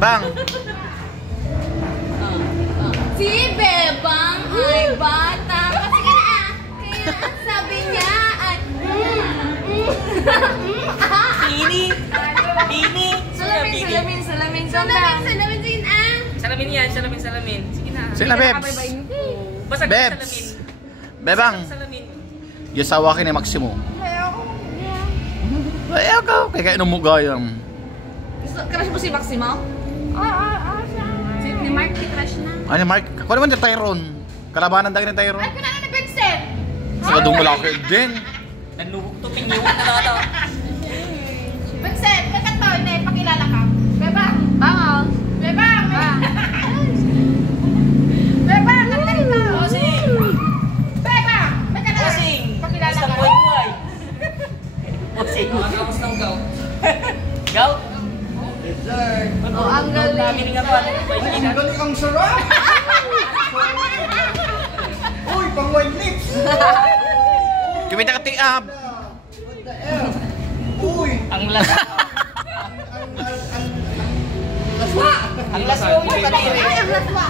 Bang! Si Bebang ay bata. Kasi kaya sabi niya ay... Bini! Salamin. Salamin yan, salamin. Sige na. Sila, Bebs. Basag na Bebs. salamin. Bebang. Salamin. Yasawa ki ni Maximo. Ayaw ka. Kaya kainom mo gayang. Crush mo si Maximo? Si ni Mark, crush na. Ano, Mark? Kung naman yung Tyrone. Kalabanan dahil ng Tyrone. Ay, kunana na Vincent! Sagadong malaki din. Nanluhok to, pinyuhok na daw. Vincent, kakataw na pakilala ka. Bebang! Bang! Bebang! Bebang! Kanta rin mo! Osing! Bebang! Magkana! Osing! Pakilala ka. Buhay-buhay! Osing! Kamus ng gout. Gout? Dessert! Oh, ang galing. Namin nga pa. Ang galing ang sarap! Uy, pang white lips! Kumita ka tiab. What the F? Uy! Ang lasa. Laswa! Ang lasa yung kadiri. Ay, ang laswa!